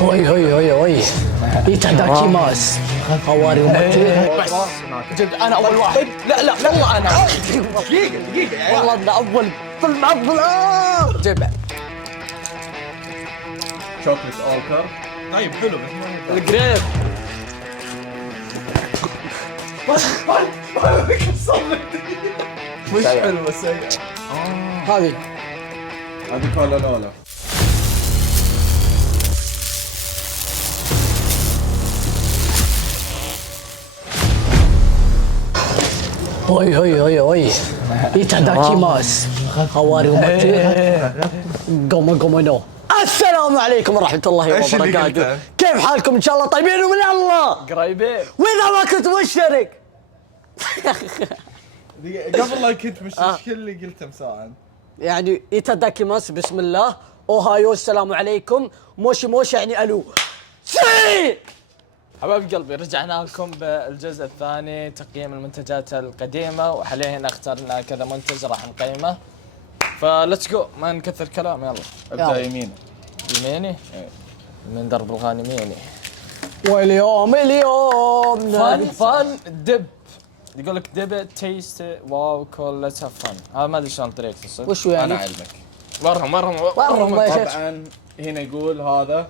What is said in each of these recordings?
Oi, oi, oi, oi. Itadakimasu. Hawari بس جد انا اول واحد. لا لا والله انا دقيقة والله انا اول طلع معضل. جيب شوكليت اولكر. طيب حلو بس ما القريب. مش حلو بس سيء. هذه هذه كولا لولا. Oi, oi, oi, oi. Itadakimasu. Hawari no. السلام عليكم ورحمة الله إيش اللي وبركاته. قلته؟ كيف حالكم إن شاء الله طيبين ومن الله؟ قريبين. وإذا ما كنت مشترك قبل لا كنت مش كل اللي قلته مساء. يعني إيتاداكيماس بسم الله أوهايو السلام عليكم موشي موشي يعني ألو سي. حبايب قلبي رجعنا لكم بالجزء الثاني تقييم المنتجات القديمة وحاليا هنا اخترنا كذا منتج راح نقيمه فلتس جو ما نكثر كلام يلا ابدا يمين. يميني من درب الغانميني واليوم فن دب يقول لك دب تيست واو كلها فن هذا ما ادري شلون طريقته الصدق وشو انا يعني؟ اعلمك. ورهم يا شيخ. طبعا هنا يقول هذا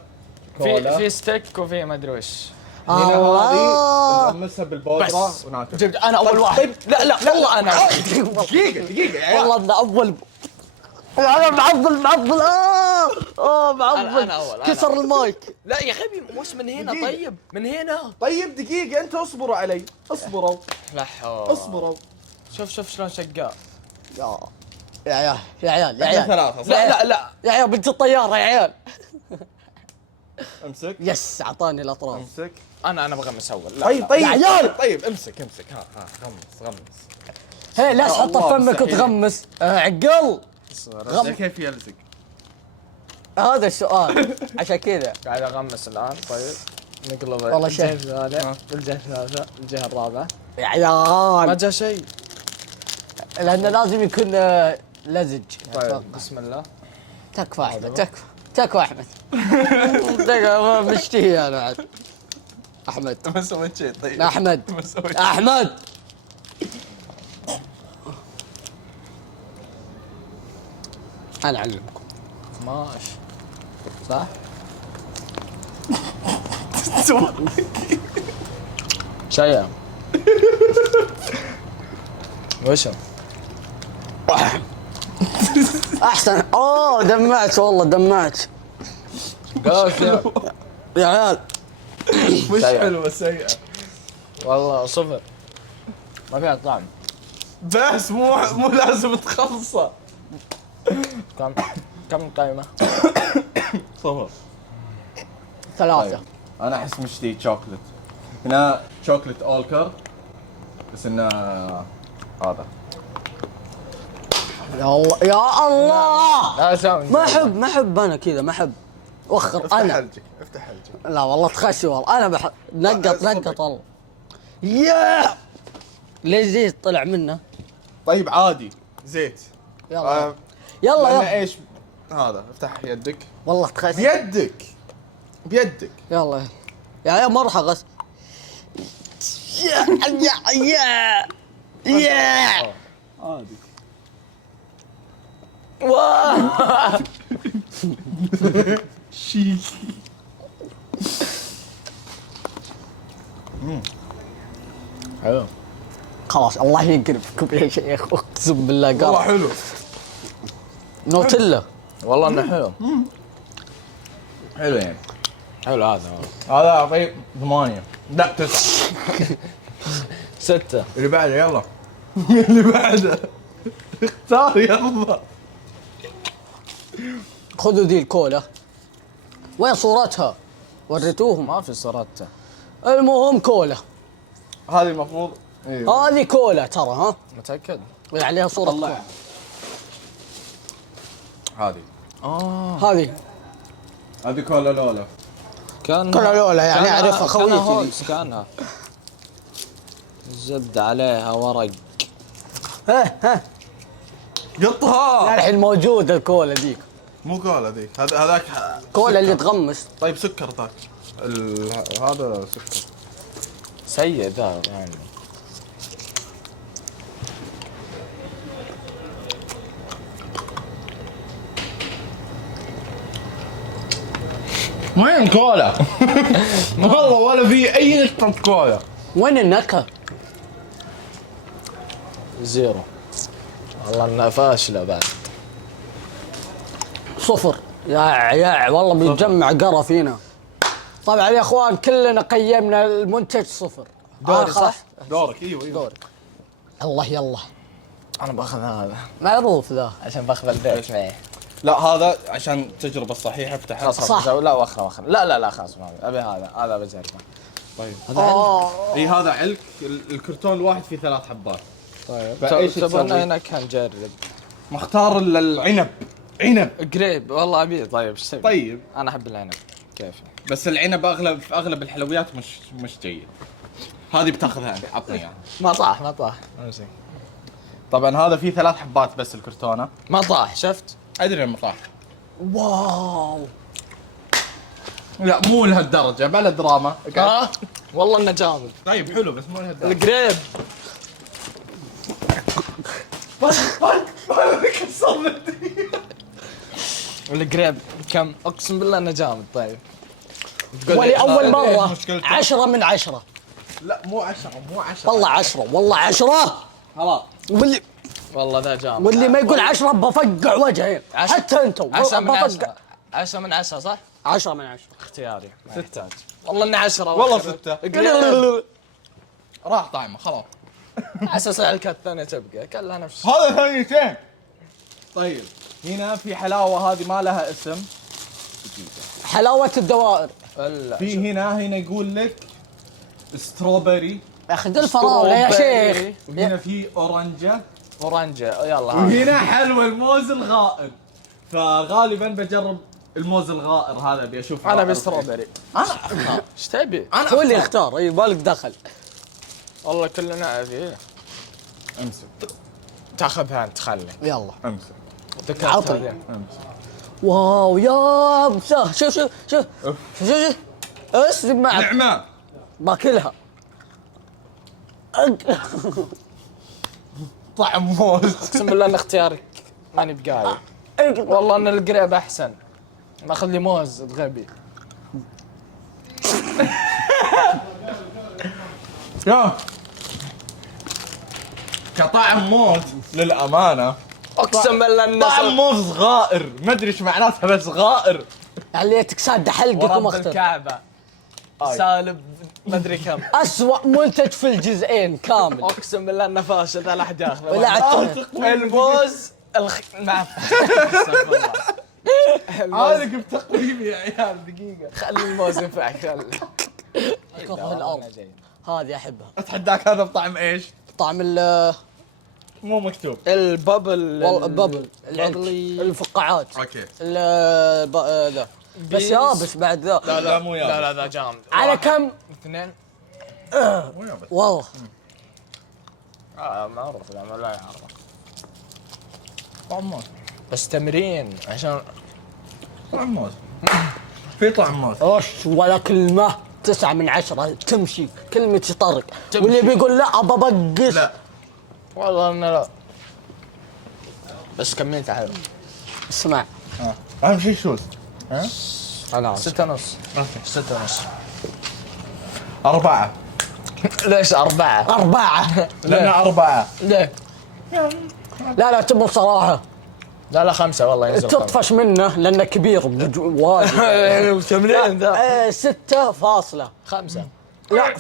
في كولا. ستيك وفي ما ادري وش هنا هذه الله. نمسها بالبودره بس وناكل. جد انا اول واحد. لا لا والله انا دقيقة والله انا اول انا معضل معضل معضل أنا أول. كسر المايك. لا يا غبي مش من هنا دقيقة. طيب من هنا طيب دقيقة انت اصبروا علي. اصبروا لا حول اصبروا. شوف شلون شقاء يا عيال يا عيال يا احنا عيال ثلاثة صح؟ لا يا عيال بنت الطيارة يا عيال. امسك يس اعطاني الاطراف. امسك. انا بغمس اول لا طيب يا عيال. طيب امسك ها غمس. هي لا تحط الله فمك مستحيل. وتغمس عقل. يا كيف يلزق؟ هذا السؤال عشان كذا. قاعد اغمس الان طيب نقلب والله الجهة شيء. الثانية الجهة الثالثة الجهة الرابعة يا ما عيال جاء شيء لانه لازم يكون لزج. طيب بسم الله تكفى احمد تكفى احمد. تكفى مشتهي انا عاد. احمد ما سويت شيء طيب. احمد ما سويت. احمد انا اعلمكم ماشي صح؟ شيء وشو احسن. دمعت والله دمعت قالت يا عيال. مش سيئة. حلوة سيئة. والله صفر ما فيها طعم بس مو لازم تخلصه. كم قيمة؟ صفر. 3. انا احس مشتي شوكليت. هنا شوكليت اولكر بس انه هذا يا الله يا الله. لا سامي ما احب انا كذا ما احب وخر انا. افتح حلجك. لا والله تخشي والله انا بحب نقط والله. يا ليش زيت طلع منه؟ طيب عادي زيت. يلا لأن يلا ايش هذا افتح يدك. والله تخشي بيدك. يلا يا ما راح اغس. يا عادي. واه شيكي. حلو خلاص الله يقربكم يا شيخ اقسم بالله والله قال حلو. نوتيلا والله انه حلو حلو يعني. حلو هذا هذا اعطيه 8 لا 9. 6 اللي بعده يلا. اللي بعده اختار يلا. خذوا ذي الكولا. وين صورتها؟ وريتوهم. ما في صورته المهم كولا. هذه المفروض ايوه. هذه كولا ترى ها متأكد؟ عليها صورة طلع. كولا. هذه هذه كولا لولا. كان كولا لولا يعني اعرفها خويتي. كانها زبدة عليها ورق ها قطها. الحين موجودة الكولا ذيك. مو كولا ذيك، هذاك كولا اللي سكر. تغمس. طيب سكر ذاك. هذا سكر. سيء ذا يعني. وين كولا؟ والله ولا في اي نقطة كولا. وين النكهة؟ زيرو. والله انها فاشلة بعد. صفر. يا والله بيتجمع قرف فينا. طبعا يا اخوان كلنا قيمنا المنتج صفر. دوري خلاص. صح؟ دورك. ايوه دورك. الله يلا. انا باخذ هذا معروف ذا. عشان باخذ البيت معي. لا هذا عشان التجربة الصحيحة افتحها. صح. لا واخر لا خلاص ما ابي هذا بجربه. طيب. اوه. اي هذا علك، الكرتون الواحد فيه 3 حبات. طيب فايش تبغى تسوي؟ هنا كان نجرب. مختار العنب. عنب. قريب والله ابي. طيب ايش تبي؟ طيب انا احب العنب. كيف؟ بس العنب في اغلب الحلويات مش جيد. هذه بتاخذها انت، عطني اياها. ما طاح. امسك. طبعا هذا فيه 3 حبات بس الكرتونه. ما طاح شفت؟ ادري انه طاح. واو. لا مو لهالدرجه، بلا دراما. والله انه جامد. طيب حلو بس مو لهالدرجه. القريب. كسرنا. القريب كم؟ اقسم بالله انه جامد. طيب ولأول مرة مشكلته؟ 10 من 10. لا مو 10 والله 10 والله 10. خلاص. والله ذا جامد. واللي ما يقول 10 بفقع وجهه. حتى انتم 10 من 10. بفقع. 10 من 10 صح؟ 10 من 10. اختياري 6. والله انه 10. والله 6. قريب. راح طعمه خلاص. على اساس الكات الثانيه تبقى كلها نفس. هذا ثانيتين. طيب هنا في حلاوه هذه ما لها اسم. حلاوة الدوائر. في هنا يقول لك ستروبري. يا اخي دل فراغ يا شيخ. وهنا في اورنجه. اورانجا يلا. وهنا حلوى الموز الغائر. فغالبا بجرب الموز الغائر هذا، ابي اشوف. انا بستروبري. انا ايش تبي؟ هو اللي اختار. اي بالك دخل. والله كلنا ابي. امسك تاخذها انت خلي. يلا امسك عطني. امسك. واو يا بسه. شوف اسلم معك نعمه باكلها. طعم موز. اقسم بالله ان اختيارك ماني بقايل. والله ان القريب احسن. ماخذ لي موز الغبي. يا كطعم موز للامانه. اقسم بالله ان طعم موز غائر، ما ادري ايش معناتها بس غائر. عليتك ساد حلقك ورب ومختر. الكعبه سالب ما ادري كم. أسوأ منتج في الجزئين كامل. اقسم بالله انه فاشل. لا احد ياخذه. ولا عاد الموز ما هذا بتقويم يا عيال. دقيقه خلي الموز ينفعك. خلي كره الارض. هذه احبها. اتحداك هذا بطعم ايش؟ طعم مو مكتوب. البابل. الببل الفقاعات. اوكي. ذا بس يابس بعد ذا. لا مو يابس. لا ذا جامد. على كم؟ 2. مو يابس. والله معروف. لا يعرف. طعم موز. بس تمرين عشان طعم موز. في طعم موز. وش ولا كلمة 9 من 10 تمشي. كلمة طرق. واللي بيقول لا ابى بقص. لا والله انه لا. بس كملت حلو. اسمع اهم شيء شوز. انا 6.5. 6.5. 4. ليش 4؟ 4. لأنه 4. ليه؟ لا تبغى صراحة لا 5 والله ينزل. تطفش منه لانه كبير وايد. تمرين ذا. 6 فاصلة 5. لا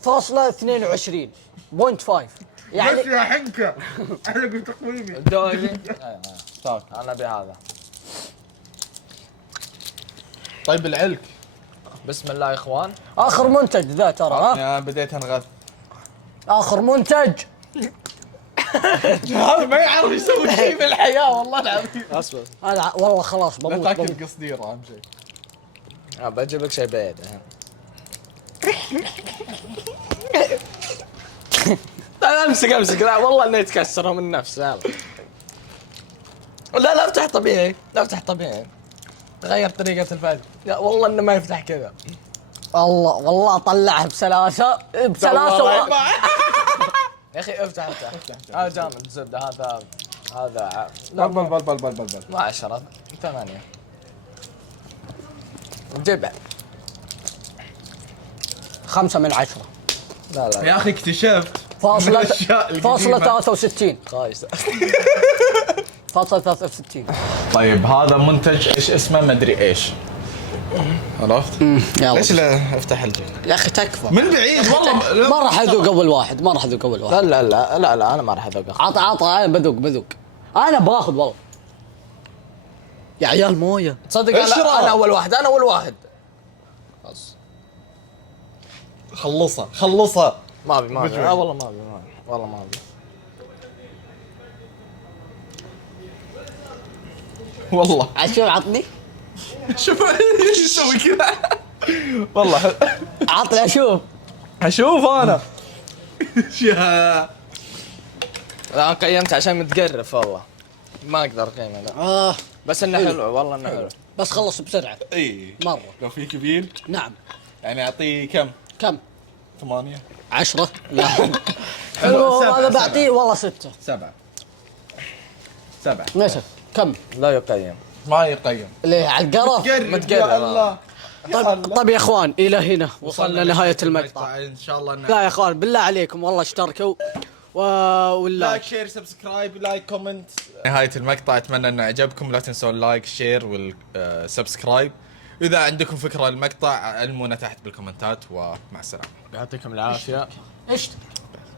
فاصلة 22 بوينت 5 يعني. يا حنكه. علق بتقويمي. الدوري. انا بهذا. طيب العلك. بسم الله يا اخوان. اخر منتج ذا ترى. ها يا بديت انغث. اخر منتج. هذا ما يعرف يسوي شيء بالحياه والله العظيم. اصبر. هذا والله خلاص لا بموت. تاكل قصدير اهم شيء. بجيب لك شيء بعيد. لا امسك. لا والله انه يتكسر من نفسه. يلا لا افتح طبيعي، لا افتح طبيعي. غير طريقة الفتح. لا والله انه ما يفتح كذا. الله والله طلعها بسلاسه بسلاسه يا اخي افتح. هذا جامد الزبدة هذا بل ما 10 8. جيبها 5 من 10. لا يا اخي اكتشفت فاصلة الأشياء القديمة. فاصلة 63 خايس. فاصلة 63. طيب هذا منتج ايش اسمه ما ادري ايش. عرفت؟ ليش يلا لا افتح الجيب يا اخي تكفى. من بعيد والله ما راح اذوق اول واحد، ما راح اذوق اول واحد. لا انا ما راح اذوق. عطى انا بذوق انا باخذ والله. يا عيال مويه. تصدق انا اول واحد خلاص. خلصها ما ابي والله ما ابي والله ما ابي. والله عشان عطني شوف ايش يسوي كذا والله عطني اشوف انا يا لا قيمت عشان متقرف والله. ما اقدر اقيمه لا. بس انه حلو والله انه حلو. بس خلص بسرعه اي مره. لو في كبير نعم. يعني اعطيه كم؟ كم؟ 8 10 لا حلو. هذا بعطيه والله 6 7 نسف. كم؟ لا يقيم. ما يقيم ليه على القرف؟ متقرب. يا الله طيب يا اخوان الى هنا وصلنا لنهايه المقطع. ان شاء الله لا يا اخوان بالله عليكم والله اشتركوا والله لايك شير سبسكرايب لايك كومنت. نهاية المقطع اتمنى انه عجبكم. لا تنسون لايك شير والسبسكرايب. اذا عندكم فكرة المقطع علمونا تحت بالكومنتات ومع السلامة. يعطيكم العافية. ايش